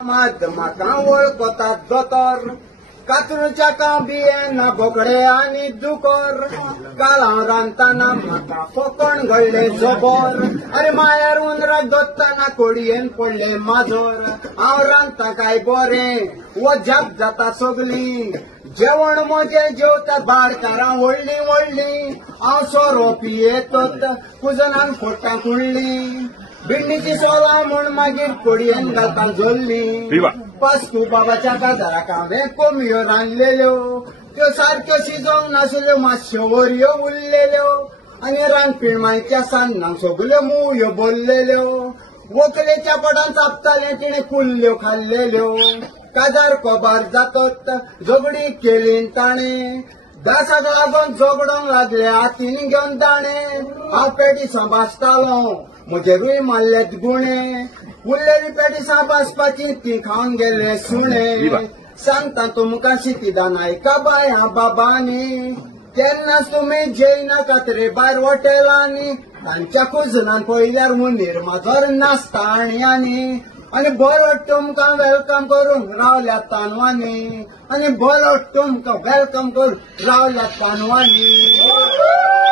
म्हाका वळखतात दोतोर कातरूच्या बियेना बोकडे आनी दुकोर काळा रांदतना म्हाका फकण घडले जोबोर अरे मायार उंदराक दोत्ताना कोडयेन पडले माजोर हांव रांदता काय बरें वजाप जाता सगळी जेवण म्हजें जेवतात भाडकारां व्हडलीं व्हडलीं हांव सोरो पियेतोत कुजनान फोडटा कुळ्ळी भिंडीची सोलां म्हूण मागीर कोडयेन घालता जोल्ली पास्तू बाबाच्या काजाराक हांवें कोंबयो रांदलेल्यो त्यो सारक्यो शिजोवंक नाशिल्ल्यो मातश्यो वरयो उरलेल्यो आनी रांदपीणमांच्या सान्नांक सगल्यो मुवयो भरलेल्यो व्हंकलेच्या पोटांत चापताले तिणें कुल्ल्यो खाल्लेल्यो काजार कोबार जातत झगडी केली ताणें दासाक लागून झगडोंक लागले हातीन घेवन दाणे हांव पेटिसां भाजतालो म्हजेरूय मारलेत गुणे उरलेली पेटिसां भाजपाची ती खावन गेले सुणे सांगता तुमकां शितीदान आयका बाया बाबांनी तेन्नाच तुमी जेयनाकात रे भायर हॉटेलांनी तांच्या कुजनान पळयल्यार उंदीर माजोर नासता आणी आनी बरो तुमकां वेलकम करूंक रावल्यात तानवांनी आनी बरो तुमकां वेलकम करून रावल्यात पानवांनी